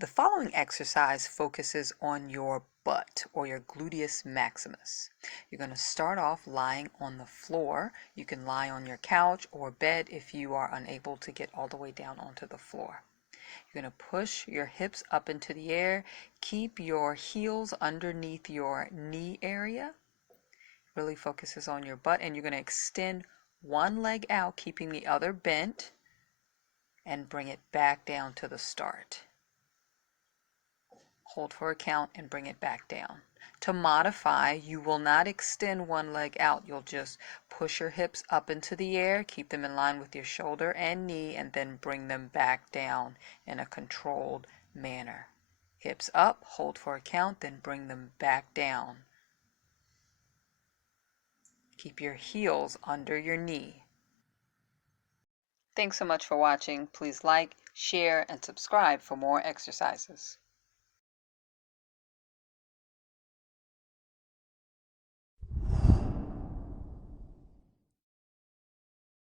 The following exercise focuses on your butt or your gluteus maximus. You're going to start off lying on the floor. You can lie on your couch or bed if you are unable to get all the way down onto the floor. You're going to push your hips up into the air. Keep your heels underneath your knee area. Really focuses on your butt, and you're going to extend one leg out, keeping the other bent, and bring it back down to the start. Hold for a count and bring it back down. To modify, you will not extend one leg out. You'll just push your hips up into the air, keep them in line with your shoulder and knee, and then bring them back down in a controlled manner. Hips up, hold for a count, then bring them back down. Keep your heels under your knee. Thanks so much for watching. Please like, share, and subscribe for more exercises.